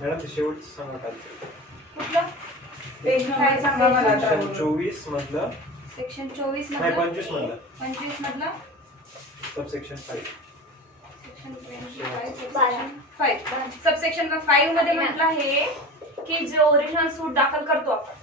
Madam ते शेवटचं सांगा काय कुठलं पेज काय सांगा मला आता. 24 मधलं सेक्शन 24 नाही मधलं 25 मधलं 25 मधलं सबसेक्शन 5 सेक्शन 5 सबसेक्शन 5 मध्ये म्हटलं आहे की जो ओरिजिनल सूट दाखल करतो आपण,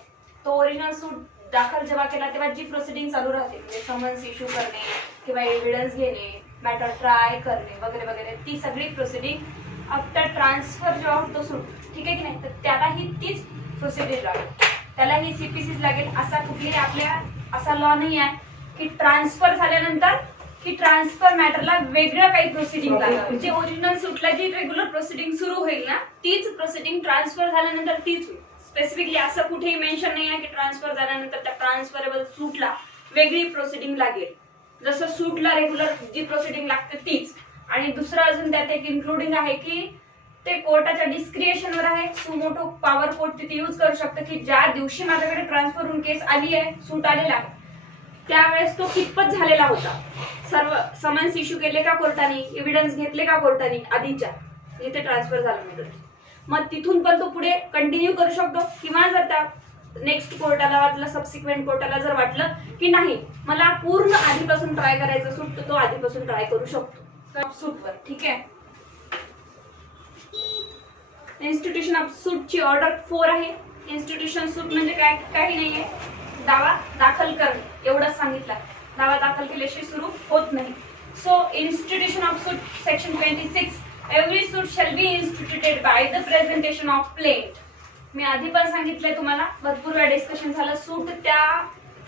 तो ओरिजिनल सूट दाखल जेव्हा केला तेव्हा जी प्रोसिडिंग चालू राहते म्हणजे समन्स इश्यू करणे किंवा एव्हिडन्स घेणे, मॅटर ट्राय करणे वगैरे वगैरे, ती सगळी प्रोसिडिंग आफ्टर ट्रान्सफर जेव्हा होतो सूट, ठीक आहे की नाही, तर त्यालाही तीच प्रोसिडिंग लागेल, त्यालाही सीपीसीच लागेल. असा कुठलीही आपल्या असा लॉ नाही आहे की ट्रान्सफर झाल्यानंतर की ट्रान्सफर मॅटरला वेगळं काही प्रोसिडिंग लागेल. जे ओरिजिनल सूटला जी रेग्युलर प्रोसिडिंग सुरू होईल ना, तीच प्रोसिडिंग ट्रान्सफर झाल्यानंतर तीच होईल. स्पेसिफिकली असं कुठेही मेन्शन नाही आहे की ट्रान्सफर झाल्यानंतर त्या ट्रान्सफरेबल सूटला वेगळी प्रोसिडिंग लागेल. जसं सूटला रेग्युलर जी प्रोसिडिंग लागते तीच. आणि दुसरं अजून त्यात एक इन्क्लुडिंग आहे की ते कोर्टाच्या डिस्क्रिएशनवर आहे. सुमोटो पॉवर कोर्ट तिथे यूज करू शकतं की ज्या दिवशी माझ्याकडे ट्रान्सफर होऊन केस आली आहे, सूट आलेला आहे, त्यावेळेस तो कितपत झालेला होता, सर्व समन्स इश्यू केले का कोर्टाने, एव्हिडन्स घेतले का कोर्टाने आधीच्या जिथे ट्रान्सफर झाला नाही, मग तिथून पण तो पुढे कंटिन्यू करू शकतो. किंवा जर त्या नेक्स्ट कोर्टाला वाटलं, सबसिक्वेंट कोर्टाला जर वाटलं की नाही मला पूर्ण आधीपासून ट्राय करायचं सूट, तर तो आधीपासून ट्राय करू शकतो सूटवर. ठीक आहे. इन्स्टिट्यूशन ऑफ सूटची ऑर्डर 4 आहे. इन्स्टिट्यूशन सूट म्हणजे काय, काही नाहीये, दावा दाखल करणे एवढंच सांगितलं. दावा दाखल केल्याशिवाय सुरू होत नाही. So institution of suit section 26, every suit shall be instituted by the presentation of plaint. मी आधी पण सांगितलंय तुम्हाला, भरपूर वेळा डिस्कशन झालं. सूट त्या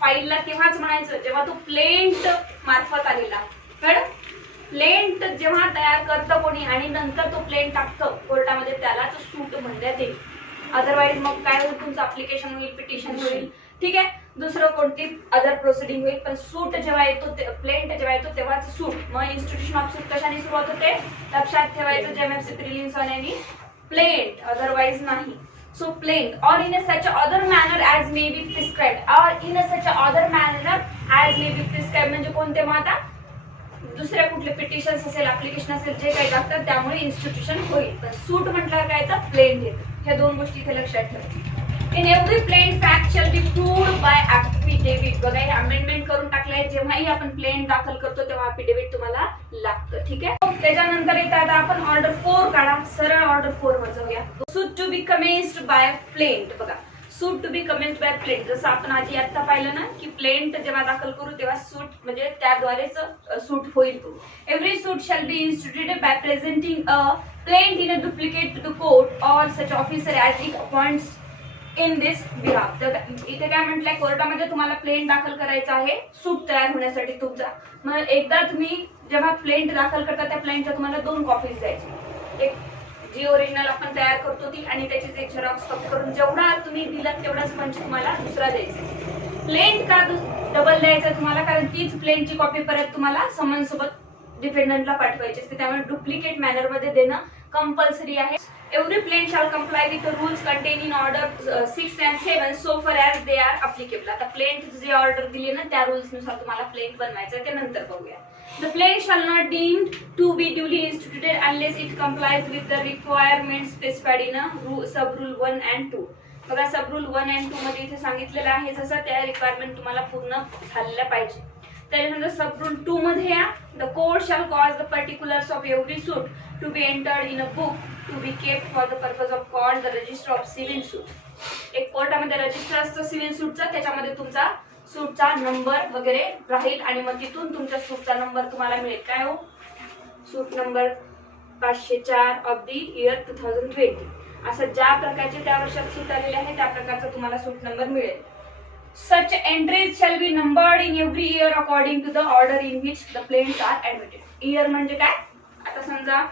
फाईलला तेव्हाच म्हणायचं जेव्हा तो प्लेंट मार्फत आलेला. कळलं? प्लेंट जेव्हा तयार करतं कोणी आणि नंतर तो प्लेंट टाकतं कोर्टामध्ये, त्यालाच सूट म्हणण्यात येईल. अदरवाईज मग काय होईल, तुमचं अप्लिकेशन होईल, पिटिशन होईल, ठीक आहे, दुसरं कोणती अदर प्रोसिडिंग होईल. पण सूट जेव्हा येतो, प्लेंट जेव्हा येतो तेव्हाच सूट. मग इन्स्टिट्यूशन ऑफ सूट कशाने सुरुवात होते लक्षात ठेवायचं, जेएमएफसी प्रिलिम्स वाल्यांनी प्लेंट, अदरवाईज नाही. So plaint or in such other manner as may be prescribed, or in such other manner as may be prescribed म्हणजे कोणते, मग आता दुसऱ्या कुठले पिटिशन्स असेल, ऍप्लिकेशन असेल, जे काही लागतात त्यामुळे इन्स्टिट्यूशन होईल. पण सूट म्हटलं काय तर प्लेंट येतं. ह्या दोन गोष्टी इथे लक्षात ठेवा. In every plaint fact shall be proved by affidavit. बघा हे अमेंडमेंट करून टाकलंय, जेव्हाही आपण प्लेंट दाखल करतो तेव्हा ऍफिडेव्हिट तुम्हाला लागतं. ठीक आहे. त्याच्यानंतर येतात आपण ऑर्डर 4 काढा. सरळ ऑर्डर 4 वर जाऊया. सूट टू बी कमेन्स्ड बाय प्लेंट. बघा सूट टू बी कमेन्स्ड बाय प्लेंट, जसं आपण आधी आता पाहिलं ना की प्लेंट जेव्हा दाखल करू तेव्हा सूट म्हणजे त्याद्वारेच सूट होईल. Every suit shall be instituted by presenting a plaint in a duplicate to the court or such officer as it appoints in this behalf. तर इथे काय म्हटलंय, कोर्टामध्ये तुम्हाला प्लेंट दाखल करायचा आहे सूट तयार होण्यासाठी तुमचा. मग एकदा तुम्ही जेव्हा प्लेंट दाखल करता त्या प्लेंटच्या तुम्हाला 2 कॉपीज द्यायची, एक जी ओरिजिनल आपण तयार करतो ती आणि त्याचीच एक झेरॉक्स कॉपी करून जेवढा तुम्ही दिलात तेवढाच पंच तुम्हाला दुसरा द्यायचा. प्लेंट का डबल द्यायचा तुम्हाला, कारण तीच प्लेंटची कॉपी परत तुम्हाला समन सोबत डिफेंडंटला पाठवायची असते, त्यामुळे डुप्लिकेट मॅनर मध्ये देणं कंपल्सरी आहे. Every plaint shall comply with the rules contain in order 6 and 7 so for as they are applicable. आता प्लेंट जे ऑर्डर दिली ना त्या रूल्स नुसार तुम्हाला प्लेंट बनवायचं ते नंतर बघूया. The plaint shall not deemed to be duly instituted unless it complies with the requirements specified in a sub rule 1 and 2. बघा सब रूल 1 and 2 मध्ये इथे सांगितलेलं आहे जसं त्या रिक्वायरमेंट तुम्हाला पूर्ण झालेल्या पाहिजे. त्याच्यानंतर सब रूल 2 मध्ये या the court shall cause the particulars of every suit to be entered in a book to be kept for the purpose of called the register of civil suit. एक कोर्टामध्ये रजिस्टर असतं सिव्हिल सूटचा, त्याच्यामध्ये तुमचा सूटचा number वगैरे राहील आणि मग तिथून तुमच्या सूटचा नंबर तुम्हाला मिळेल. काय हो, सूट नंबर 504 ऑफ द इयर 2020. असं ज्या प्रकारचे त्या वर्षात सूट आलेले आहे त्या प्रकारचा तुम्हाला सूट नंबर मिळेल. Such entries shall be numbered in every year according to the order in which the plaints are admitted. Year म्हणजे काय, आता समजा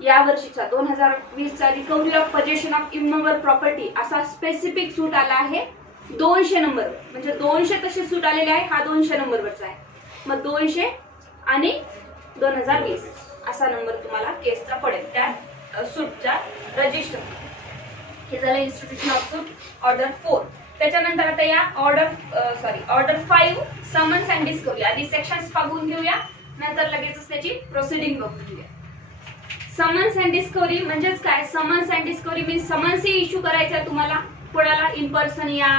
या वर्षीचा 2020 चा recovery of possession of immovable property असा स्पेसिफिक सूट आला आहे 200 नंबर, म्हणजे 200 तसे सूट आलेले आहे, हा 200 नंबरवरचा आहे. मग 200 आणि 2020 असा नंबर तुम्हाला केसचा पडेल त्या सूटच्या रजिस्टर. हे झालं इन्स्टिट्यूशन ऑफ सूट ऑर्डर 4. त्याच्यानंतर आता या ऑर्डर 5 समन्स अँड डिस्कव्हरी. आधी सेक्शन्स बघून घेऊया, नंतर लगेचच त्याची प्रोसिडिंग बघून घेऊया. समन्स अँड डिस्कवरी म्हणजेच काय? Summons and discovery means summons issue करायचं आहे तुम्हाला, कोणाला इन पर्सन या,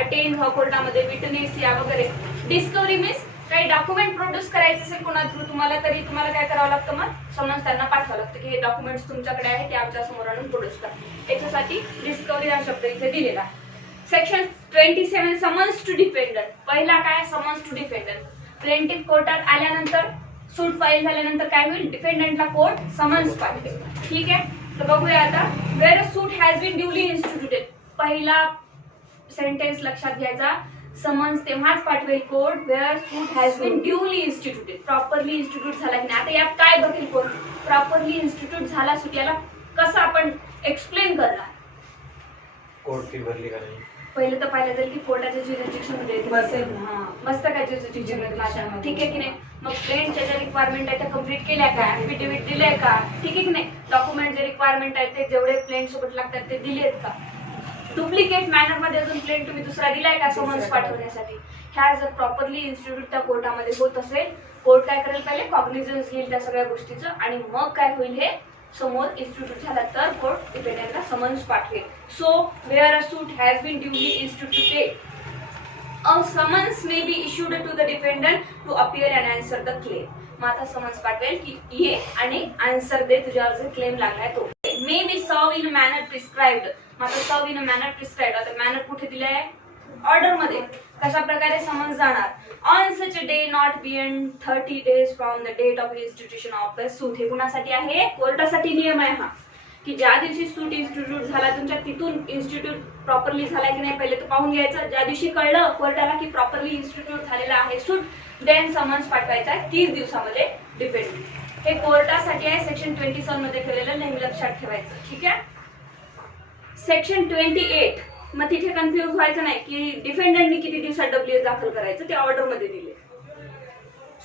अटेंड व्हा कोर्टामध्ये, विटनेस या वगैरे. डिस्कवरी मीन्स काही डॉक्युमेंट प्रोड्यूस करायचे असेल कोणा थ्रू तुम्हाला, तरी तुम्हाला काय करावं लागतं? मग समन्स त्यांना पाठवावं लागतं की हे डॉक्युमेंट्स तुमच्याकडे आहे ते आमच्या समोर आणून प्रोड्यूस करा. याच्यासाठी डिस्कवरी हा शब्द इथे दिलेला आहे. Section 27 summons to defendant. पहिला काय? Summons to डिफेंडंट. प्लेंटिफ कोर्टात आल्यानंतर, सूट फाईल झाल्यानंतर काय होईल? डिफेंडंटला कोर्ट समन्स पाठवेल. ठीक आहे, तर बघूया आता. Where a suit has been duly instituted. पहिला सेंटेन्स लक्षात घ्यायचा. समन्स तेव्हाच पाठवेल court where suit has been duly instituted. Properly institute झाला की नाही. आता यात काय बघेल कोर्ट? प्रॉपरली इन्स्टिट्यूट झाला सूट, याला कसं आपण एक्सप्लेन करणार? कोर्ट फी भरली का नाही? पहिले तर पाहिलं जाईल की कोर्टाच्या ज्युरिस्डिक्शन मध्ये मस्त काय ज्युरिस्डिक्शन मध्ये माझ्या, ठीक आहे की नाही. मग प्लेंटच्या ज्या रिक्वायरमेंट आहे त्या कम्प्लीट केल्या का? ऍफिडेव्हिट दिले का? ठीक आहे की नाही. डॉक्युमेंट जे रिक्वायरमेंट आहेत ते जेवढे प्लेंट सोबत लागतात ते दिलेत का? डुप्लिकेट मॅनर मध्ये अजून प्लेंट तुम्ही दुसरा दिलाय का समन्स पाठवण्यासाठी? ह्या जर प्रॉपरली इन्स्टिट्यूट त्या कोर्टामध्ये होत असेल, कोर्ट काय करेल? पहिले कॉग्निझन्स घेईल त्या सगळ्या गोष्टीचं आणि मग काय होईल? हे समोर इन्स्टिट्यूट झाला तर कोर्ट डिफेंडंटला समन्स पाठवेल. So where a suit has been duly instituted, a summons may be issued to the defendant to appear and answer the claim. मग आता समन्स पाठवेल की ये आणि आन्सर दे तुझ्यावर जे क्लेम लागलाय तो. May be serve in manner prescribed. मग आता सर्व इन मॅनर प्रिस्क्राइब्ड, आता मॅनर कुठे दिले आहे? ऑर्डर मध्ये. कशा प्रकारे समन्स जाणार? On such a day not beyond 30 days from the date of institution of the suit. हे कुणासाठी आहे? कोर्टासाठी नियम आहे हा, की ज्या दिवशी सूट इन्स्टिट्यूट झाला तुमच्या, तिथून इन्स्टिट्यूट प्रॉपरली झाला की नाही पहिले तर पाहून घ्यायचं. ज्या दिवशी कळलं कोर्टाला की प्रॉपरली इन्स्टिट्यूट झालेला आहे सूट, देन समन्स पाठवायचा 30 दिवसामध्ये डिफेंड. हे कोर्टासाठी आहे. सेक्शन 27 मध्ये केलेलं नेहमी लक्षात ठेवायचं. ठीक आहे. सेक्शन 28. मग तिथे कन्फ्युज व्हायचं नाही की डिफेंडंटनी किती दिवसात डब्ल्यूएस दाखल करायचं, ते ऑर्डर मध्ये दिले.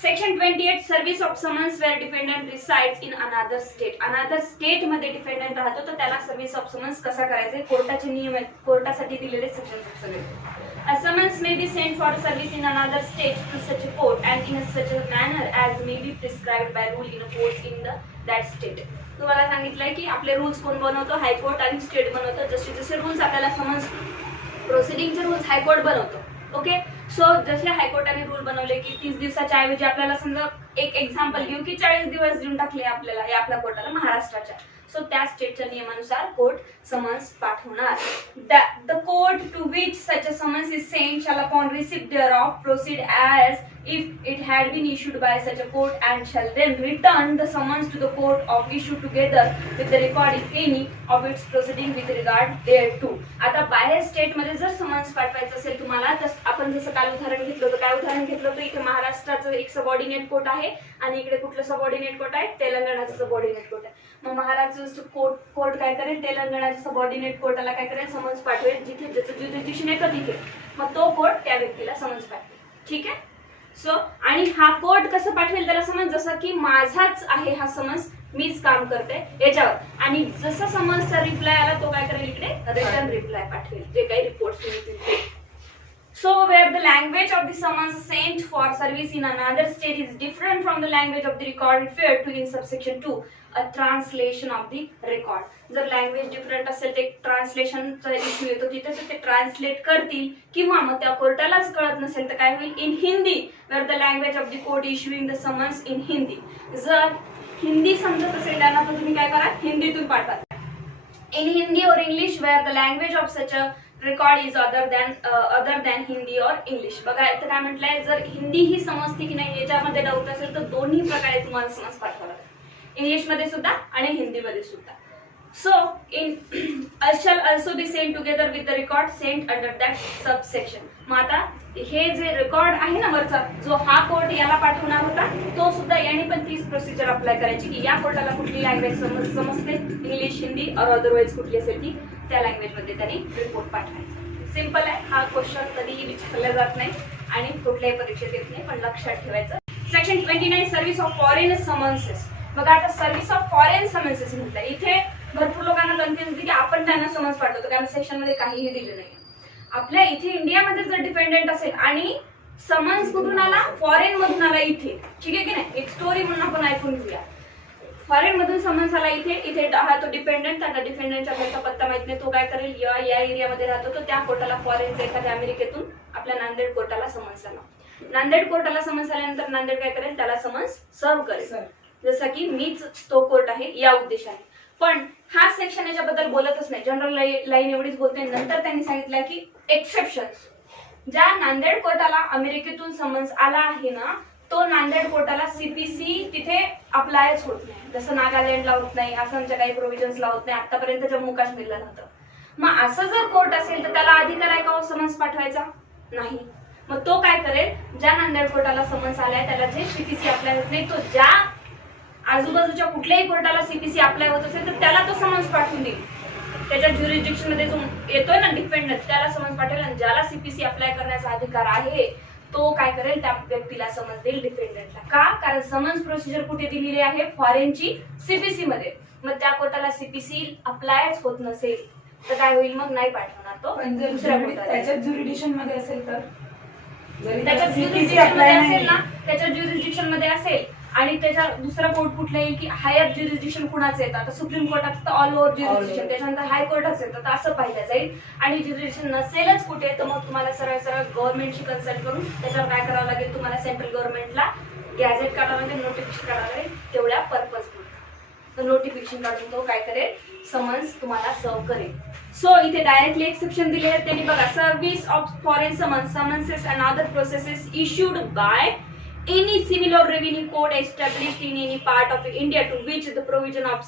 Section 28 service of summons where defendant resides in another state. Another state मध्ये डिफेंडंट राहतो तर त्याला सर्व्हिस ऑफ समन्स कसा करायचा? कोर्टाचे नियम आहेत, कोर्टासाठी दिलेले सेक्शन सगळे. A summons may be sent for service in another state to such a court and in such a manner as may be prescribed by rule in force in that state. तुम्हाला सांगितलंय की आपले rules कोण बनवतो? High court आणि state बनवतो. जसे जसे रूल्स आपल्याला समन्स प्रोसिडिंगचे रूल्स हायकोर्ट बनवतो. ओके, सो जसे हायकोर्टाने रूल बनवले की 30 दिवसाच्या ऐवजी आपल्याला समजा एक एक्झाम्पल घेऊ की 40 दिवस देऊन टाकले आपल्याला या आपल्या कोर्टाला महाराष्ट्राच्या, सो त्या स्टेटच्या नियमानुसार कोर्ट समन्स पाठवणार. The court to which such a summons is sent shall upon receipt thereof proceed as if it had been issued by such a court and shall then return the summons to the court of issue together with the record if any of its proceeding with regard thereto. आता बाहेर state मध्ये जर summons पाठवायचं असेल तुम्हाला तर आपण जसं काल उदाहरण घेतलं होतं, काय उदाहरण घेतलं होतं? इथे महाराष्ट्राचं एक सबऑर्डिनेट कोर्ट आहे आणि इकडे कुठलं सबऑर्डिनेट कोर्ट आहे? तेलंगणाचं सबऑर्डिनेट कोर्ट आहे. मग महाराष्ट्राचं कोर्ट काय करेल? तेलंगणाच्या सबऑर्डिनेट कोर्टाला काय करेल? समन्स पाठवेल. जिथे ज्याचं ज्युरिस्डिक्शन येतं तिथे मग तो कोर्ट त्या व्यक्तीला समन्स पाठवेल. ठीक आहे. सो आणि हा कोर्ट कसं पाठवेल त्याला समज? जसं की माझाच आहे हा समन्स, मीच काम करते याच्यावर, आणि जसं समन्सचा रिप्लाय आला तो काय करेल? इकडे रिटर्न रिप्लाय पाठवेल, जे काही रिपोर्ट्स मिळतील ते. So where the language of the summons sent for service in another state is different from the language of the record referred to in subsection 2, a translation of the record. जर language different असेल ते ट्रान्सलेशनचा issue येतो, तिथे ते translate करतील किंवा मग त्या कोर्टालाच कळत नसेल तर काय होईल? In Hindi, where the language of the court issuing the summons in Hindi. जर हिंदी समजत असेल त्यांना तर तुम्ही काय करा? हिंदीतून पाठवा. In Hindi or English where the language of such a record is other than Hindi or English. बघा इथं काय म्हटलंय? जर हिंदी ही समजते की नाही याच्यामध्ये डाऊट असेल तर दोन्ही प्रकारे तुम्हाला समज पाठवावा लागेल, इंग्लिश मध्ये सुद्धा आणि हिंदी मध्ये सुद्धा. So in shall also be sent together with the record sent under that subsection. मग आता हे जे रेकॉर्ड आहे ना वरचा, जो हा कोर्ट याला पाठवणार होता तो सुद्धा याने पण तीच प्रोसिजर अप्लाय करायची की या कोर्टाला कुठली लँग्वेज समजते, इंग्लिश, हिंदी और अदरवाइज कुठली असेल ती त्या लँग्वेज मध्ये त्यांनी रिपोर्ट पाठवायचा. सिंपल आहे. हा क्वेश्चन कधीही विचारला जात नाही आणि कुठल्याही परीक्षेत येत नाही, पण लक्षात ठेवायचं. Section 29 service of foreign summonses. बघा आता सर्व्हिस ऑफ फॉरेन समन्सेस म्हटलं. इथे भरपूर लोकांना कन्फ्युज होते की आपण त्यांना समन्स पाठवतो, कारण सेक्शन मध्ये काहीही दिलं नाही. आपल्या इथे इंडियामध्ये जर डिपेंडेंट असेल आणि समन्स कुठून आला? फॉरेन मधून आला इथे, ठीक आहे की नाही? एक स्टोरी म्हणून आपण ऐकून घेऊया. फॉरेन मधून समन्स आला इथे हा तो डिपेंडंट, त्याला डिपेंडंटच्या घरचा पत्ता माहित नाही, तो काय करेल, या एरियामध्ये राहतो, तो त्या कोर्टाला फॉरेनच्या एखाद्या अमेरिकेतून आपल्या नांदेड कोर्टाला समन्स आला. नांदेड कोर्टाला समन्स आल्यानंतर नांदेड काय करेल, त्याला समन्स सर्व करेल, जसं की मीच तो कोर्ट आहे या उद्देशाने. पण हा सेक्शन याच्याबद्दल बोलतच नाही, जनरल लाईन एवढीच बोलते. नंतर त्यांनी सांगितलं की एक्सेप्शन्स, ज्या नांदेड कोर्टाला अमेरिकेतून समन्स आला आहे ना, तो नांदेड कोर्टाला सीपीसी तिथे अप्लायच होत नाही, जसं नागालँडला होत नाही, आसामच्या काही प्रोव्हिजन्सला होत नाही, आतापर्यंत जम्मू काश्मीरला नव्हतं. मग असं जर कोर्ट असेल तर त्याला अधिकार आहे का समन्स पाठवायचा? नाही. मग तो काय करेल, ज्या नांदेड कोर्टाला समन्स आलाय त्याला जे सीपीसी अप्लाय होत नाही, तो ज्या आजूबाजूच्या कुठल्याही कोर्टाला सीपीसी अप्लाय होत असेल तर त्याला तो समन्स पाठवून देईल. त्याच्या ज्युरिस्डिक्शन मध्ये जो येतोय ना डिपेंडंट, त्याला समन्स पाठवेल, आणि ज्याला सीपीसी अप्लाय करण्याचा अधिकार आहे तो काय करेल, त्या व्यक्तीला समन्स देईल, डिपेंडंटला. का? कारण समन्स प्रोसिजर कुठे दिलेली आहे, फॉरेनची सीपीसी मध्ये. मग त्या कोर्टाला सीपीसी अप्लायच होत नसेल तर काय होईल, मग नाही पाठवणार तो दुसऱ्या कोर्टाला. त्याच्या ज्युरिडिक्शन मध्ये असेल तर, त्याच्या ज्युरिस्डिक्शन मध्ये असेल ना, त्याच्या ज्युरिस्डिक्शन मध्ये असेल आणि त्याच्या दुसरा कोर्ट कुठला येईल की हायर ज्युरिस्डिक्शन कुणाचं येतं, आता सुप्रीम कोर्टाचं तर ऑल ओव्हर ज्युरिस्डिक्शन, त्याच्यानंतर हायकोर्टाचं येतं, तर असं पाहिलं जाईल. आणि ज्युरिस्डिक्शन नसेलच कुठे तर मग तुम्हाला सरळ गव्हर्नमेंटशी कन्सल्ट करून त्याच्यावर काय करावं लागेल, तुम्हाला सेंट्रल गव्हर्नमेंटला गॅझेट काढावं लागेल, नोटिफिकेशन काढावं लागेल, तेवढ्या पर्पजफुल. तर नोटिफिकेशन काढून तो काय करेल, समन्स तुम्हाला सर्व करेल. सो इथे डायरेक्टली एक्सेप्शन दिले आहेत त्यांनी बघा, service of foreign summonses and other processes issued by any civil or revenue code established in any part of India to which the provision of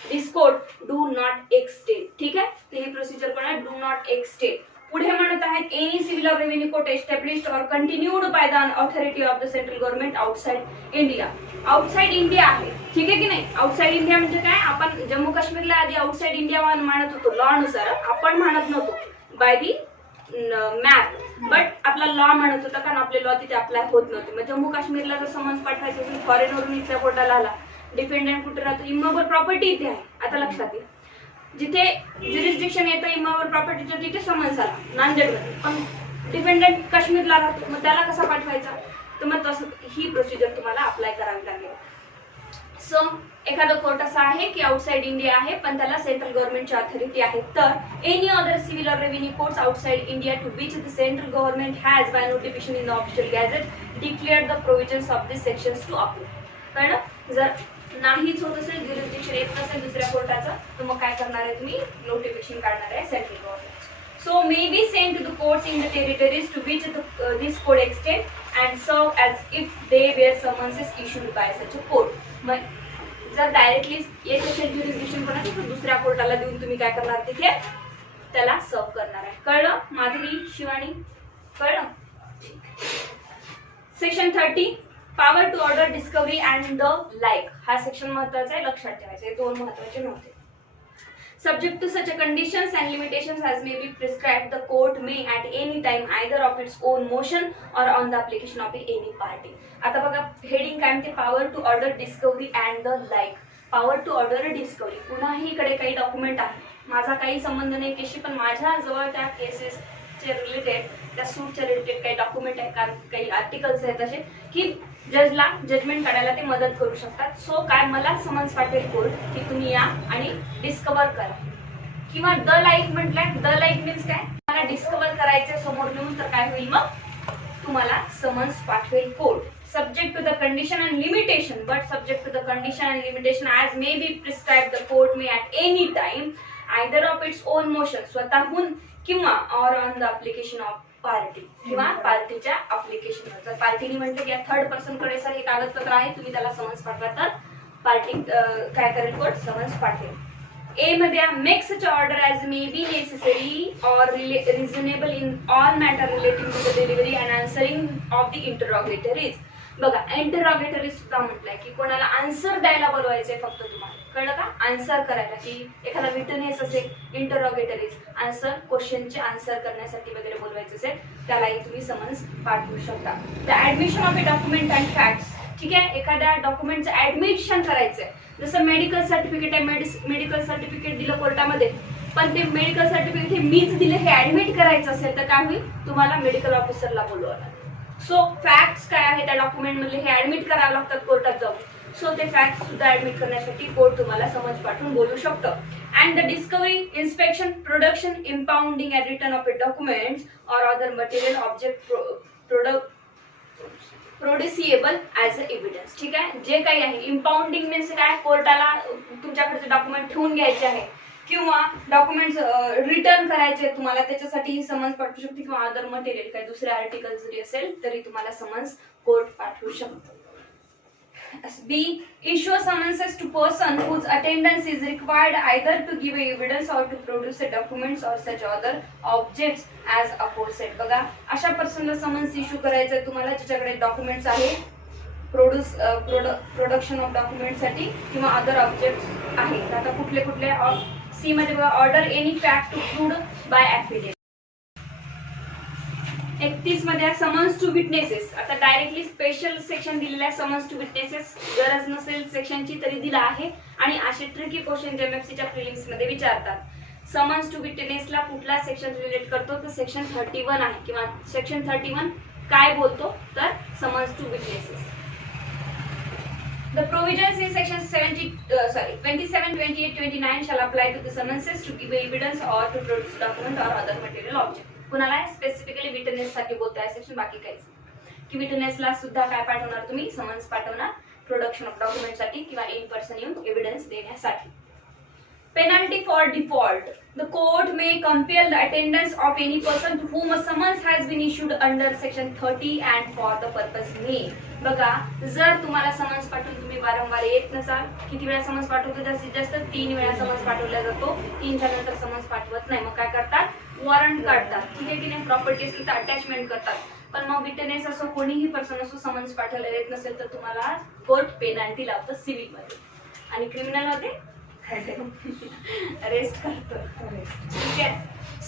this code do not extend. ठीक आहे, तर ही procedure पण आहे, do not extend. पुढे म्हणत आहेत any civil or revenue code established or continued by the authority of the central government outside India. outside India आहे, ठीक आहे की नाही. outside India म्हणजे काय, आपण जम्मू काश्मीरला आधी outside India मानत होतो, लॉ नुसार आपण म्हणत नव्हतो बाय दी मॅप, बट आपला लॉ म्हणत होता कारण आपले लॉ तिथे अप्लाय होत नव्हते. मग जम्मू काश्मीरला जर समन्स पाठवायचं असेल फॉरेनवरून इथल्या कोर्टाला आला, डिपेंडंट कुठे राहतो, इमोबल प्रॉपर्टी इथे आहे. आता लक्षात घ्या, जिथे ज्युरिस्डिक्शन येतं इमोबल प्रॉपर्टीचं तिथे समन्स आला नांदेडमध्ये, पण डिपेंडंट काश्मीरला राहतो, मग त्याला कसा पाठवायचा, तर मग तसं ही प्रोसिजर तुम्हाला अप्लाय करावी लागेल. सो एखादा कोर्ट असा आहे की आउटसाइड इंडिया आहे पण त्याला सेंट्रल गव्हर्नमेंटची अथॉरिटी आहे, तर any other civil or revenue courts outside India to which the central government has by notification in the official gazette declared the provisions of this sections to apply. कळलं? जर नाहीच होत असेल, ज्युरिस्डिक्शन येत नसेल दुसऱ्या कोर्टाचं, तर मग काय करणार आहे तुम्ही, नोटिफिकेशन काढणार आहे central government. So may be sent to the courts in the territories to which this code extend and serve as if they were summonses issued by such a court. मग जर डायरेक्टली येत असेल jurisdiction कोणाची तर दुसऱ्या कोर्टाला देऊन तुम्ही काय करणार, तिथे त्याला सर्व करणार आहे. कळलं माधुरी, शिवानी? कळलं? Section 30 power to order discovery and the like. हा सेक्शन महत्वाचा आहे, लक्षात ठेवायचं. हे दोन महत्वाचे नव्हते. Subject to such a conditions and limitations as may be prescribed, the court may at any time either of its own motion or on the application of any party. आता बघा हेडिंग काय म्हणते, power to order discovery and the like. Power to order discovery, पुन्हा इकडे काही document आहे, माझा काही संबंध नाही केशी, पण माझ्या जवळ त्या केसेसचे रिलेटेड, त्या सूटच्या रिलेटेड काही डॉक्युमेंट आहे, काही आर्टिकल्स आहेत असे की जजला जजमेंट काढायला ते मदत करू शकतात. सो काय, मला समन्स पाठवेल कोर्ट की तुम्ही या आणि डिस्कवर करा. किंवा द लाईक म्हटलंय, द लाईक मीन्स काय, मला डिस्कवर करायचे समोर लिहून, तर काय होईल मग, तुम्हाला समन्स पाठवेल court. Subject to the condition and limitation, but subject to the condition and limitation as may be prescribed, the court may at any time either of its own motion, स्वतःहून किंवा or on the application of party, किंवा पार्टीच्या अप्लिकेशनवर. जर पार्टीने म्हटलं की third person कडे sir हे कागदपत्र आहे, तुम्ही त्याला समन्स पाठवा, तर पार्टी काय करेल, कोर्ट समन्स पाठवेल. ए मध्ये make such order as may be necessary or reasonable in all matter relating to the delivery and answering of the interrogatories. बघा इंटरॉगेटरीज सुद्धा म्हटलंय की कोणाला आन्सर द्यायला बोलवायचंय फक्त तुम्हाला, कळलं का, आन्सर करायला. की एखादा विटनेस असेल, इंटरॉगेटरीज आन्सर, क्वेश्चनचे आन्सर करण्यासाठी वगैरे बोलवायचं असेल, त्यालाही तुम्ही समन्स पाठवू शकता. The admission of a document and facts, ठीक आहे, एखाद्या डॉक्युमेंटचं ऍडमिशन करायचंय, जसं मेडिकल सर्टिफिकेट आहे, मेडिकल सर्टिफिकेट दिलं कोर्टामध्ये, पण ते मेडिकल सर्टिफिकेट हे मीच दिलं हे ऍडमिट करायचं असेल तर काय होईल, तुम्हाला मेडिकल ऑफिसरला बोलवावं लागेल. सो फॅक्ट्स काय आहे त्या डॉक्युमेंट मधले हे ऍडमिट करावं लागतात कोर्टात जाऊन. सो ते फॅक्ट सुद्धा ऍडमिट करण्यासाठी कोर्ट तुम्हाला समन्स पाठवून बोलू शकतं. And the discovery, inspection, production, impounding and return of documents or other material object producible as a evidence. ठीक आहे, जे काही आहे इम्पाउंडिंग मीन्स काय, कोर्टाला तुमच्याकडचे डॉक्युमेंट ठेवून घ्यायचे आहे किंवा डॉक्युमेंट्स रिटर्न करायचे तुम्हाला, त्याच्यासाठी ही समन्स पाठवू शकते किंवा अदर मटेरियल काही दुसरे आर्टिकल जरी असेल तरी तुम्हाला समन्स कोर्ट पाठवू शकतो. B. Issue summonses to person whose attendance is required either to give evidence or to produce documents or such other objects as aforesaid. बघा, अशा पर्सनला समन्स इश्यू करायचं आहे तुम्हाला ज्याच्याकडे डॉक्युमेंट्स आहे प्रोडक्शन ऑफ डॉक्युमेंट साठी किंवा अदर ऑब्जेक्ट्स आहेत. आता कुठले कुठले सी मध्ये बघा, order any fact to proved by affidavit. 31 मध्ये समन्स टू विटनेसेस. आता डायरेक्टली स्पेशल सेक्शन दिलेला आहे समन्स टू विटनेसेस, गरज नसेल सेक्शनची तरी दिला आहे. आणि असे ट्रिकी क्वेश्चन एमएफसीच्या प्रिलिम्स मध्ये विचारतात. समन्स टू विटनेसला कुठला सेक्शन रिलेट करतो तर सेक्शन 31 आहे किंवा सेक्शन 31 काय बोलतो तर summons to witnesses. The provisions in section 27, 28, 29 shall apply to the summonses to give evidence or to produce document or other material object. कुणाला स्पेसिफिकली विटनेस साठी बोलताय सेक्शन, बाकी काहीच नाही. की विटनेसला सुद्धा काय पाठवणार तुम्ही, समन्स पाठवणार प्रोडक्शन ऑफ डॉक्युमेंट साठी किंवा इन पर्सन येऊन एव्हिडन्स देण्यासाठी. Penalty for default. The court may compel the attendance of any person to whom a summons has been issued under section 30 and for the purpose may. बघा, जर तुम्हाला summons पाठवून तुम्ही वारंवार येत नसाल, किती वेळा समन्स पाठवतो जास्तीत जास्त 3 वेळा समन्स पाठवला जातो, 3च्या नंतर समन्स पाठवत नाही, मग काय करतात, वॉरंट काढतात. ठीक आहे की नाही, प्रॉपर्टीज इथं अटॅचमेंट करतात. पण मग विटनेस असो कोणीही पर्सन असो समन्स पाठवलेला येत नसेल तर तुम्हाला कोर्ट पेनल्टी लावतं सिव्हिल मध्ये आणि क्रिमिनल मध्ये अरेस्ट करतो. ठीक आहे,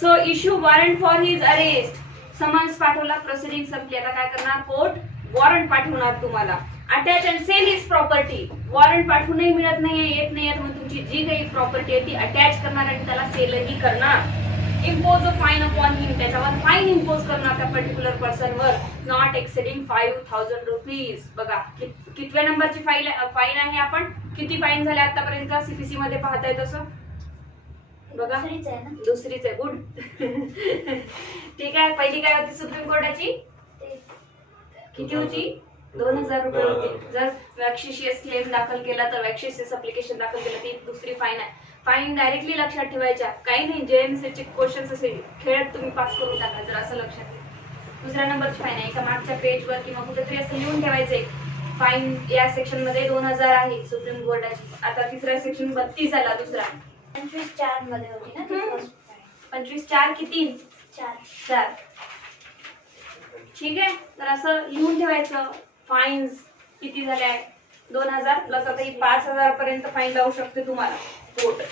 so issue warrant for his arrest. Summons पाठवला, प्रोसिडिंग संपली, आता काय करणार कोर्ट वॉरंट पाठवणार तुम्हाला. Attach and sell his property. Warrant पाठवूनही मिळत नाहीये, येत नाहीये, मग तुमची जी काही प्रॉपर्टी आहे ती अटॅच करणार आणि त्याला सेलही करणार. इम्पोज अ फाईन अपॉन हिम. त्याच्यावर फाईन इम्पोज करणार त्या पर्टिक्युलर पर्सनवर नॉट एक्सेडिंग 5000 रुपीज. बघा कितव्या नंबरची फाईन आहे, आपण किती फाईन झाले आतापर्यंत सीपीसी मध्ये पाहताय तसं बघा, दुसरीच आहे. गुड. ठीक आहे, पहिली काय होती सुप्रीम कोर्टाची, किती होती, 2000 रुपये होती. जर वॅक्शिशियस क्लेम दाखल केला तर वॅक्शिशियस अप्लिकेशन दाखल केलं ती दुसरी फाईन आहे. फाईन डायरेक्टली लक्षात ठेवायच्या, काही नाही, जेएमसीचे क्वेश्चन असेल खेळत तुम्ही पास करून टाका जर असं लक्षात ठेवा. दुसऱ्या नंबरची फाईन आहे, एका मागच्या पेजवर किंवा कुठेतरी असं लिहून ठेवायचंय. फाईन या सेक्शन मध्ये 2000 आहे सुप्रीम कोर्टाची. आता तिसरा सेक्शन 32 आला, दुसरा 25/4 मध्ये होती ना. 25/4 किती, 4. ठीक आहे, तर असं लिहून ठेवायचं. फाईन्स किती झाले आहे, 2000 प्लस आता ही 5000 पर्यंत फाईन लावू शकते तुम्हाला कोर्ट.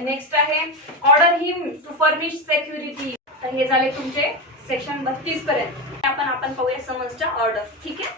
नेक्स्ट आहे order him to furnish security. तर हे झाले तुमचे सेक्शन 32 पर्यंत. आपण पाहूया समन्सच्या ऑर्डर. ठीक आहे.